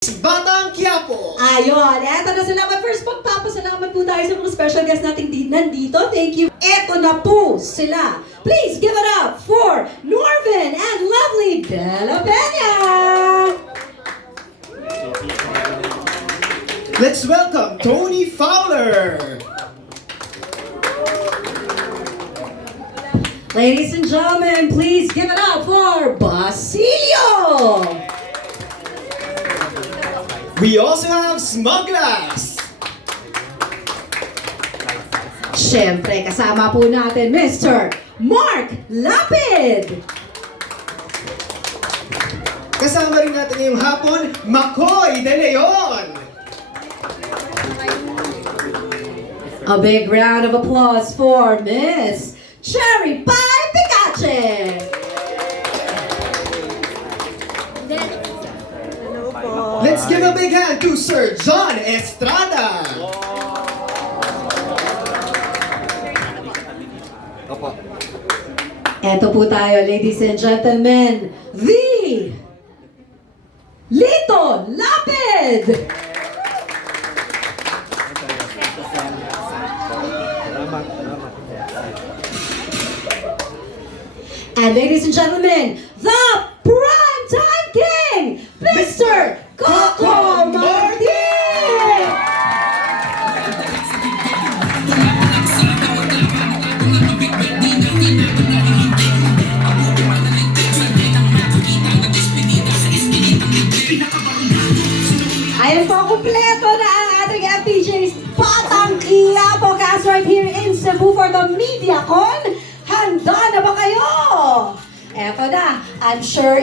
FPJ'S Batang Quiapo. Ayun, eto na sila. But first, magpapasalamat po tayo sa mga special guests natin nandito. Thank you. Eto na po sila. Please give it up for Norvin and lovely Bella Peña. Let's welcome Tony Fowler. Ladies and gentlemen, please give it up for Basilio. We also have Smuglass. Siyempre, kasama po natin Mr. Mark Lapid. Kasama rin natin ngayong hapon, Makoy De Leon. A big round of applause for Miss Cherry Pie Picache. Let's give a big hand to Sir John Estrada. Eto po tayo, ladies and gentlemen, the Lito Lapid. And ladies and gentlemen, the primetime king, Mr. Coco Martin! Ayan po, kumpleto na ang ating FPJ'S Batang Quiapo cast right here in Cebu for the MediaCon. Handa na ba kayo? Eto na, I'm sure